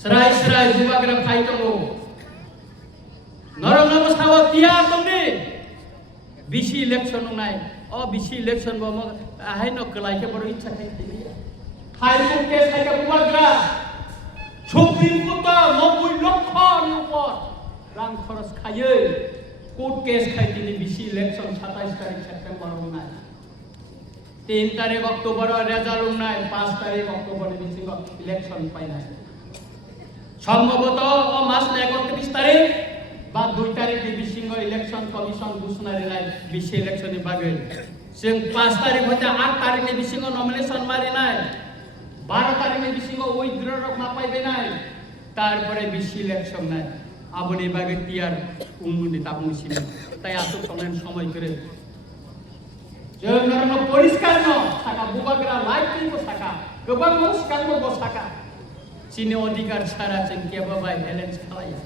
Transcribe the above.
serai juga kena fight tunggu. Norong nama sahabat dia tunggu. Bisi election nai. Oh bisi election bawa ahai nak kelai ke baru icha kai dia. High court case hai ke buat gerak. Supreme Court 90 লক্ষ ni upor. Rang khoros khaye. Court case khai tini bisi election 27 তারিখ September nai. 3 তারিখ October result নাই 5 তারিখ অক্টোবরে BC election পাই নাই সম্ভবত মাস 31 তারিখ বা 2 তারিখে বিসি ইলেকশন কমিশন ঘোষণা লাই বিসি ইলেকশনে বাগে जों 5 তারিখ হতে 8 তারিখে বিসি নমিনেশন মারি নাই 12 তারিখে বিসি উইথড্র রকমা পাইবে নাই তারপরে বিসি ইলেকশন নাই আবনি বাগে টিয়ার উমুনি তাবুসিন তাই এত সময় করে जों परिष्कार no saka bubagra light ko saka gobang mo saka mo saka sini odikar sara cengkia babai balance khalaya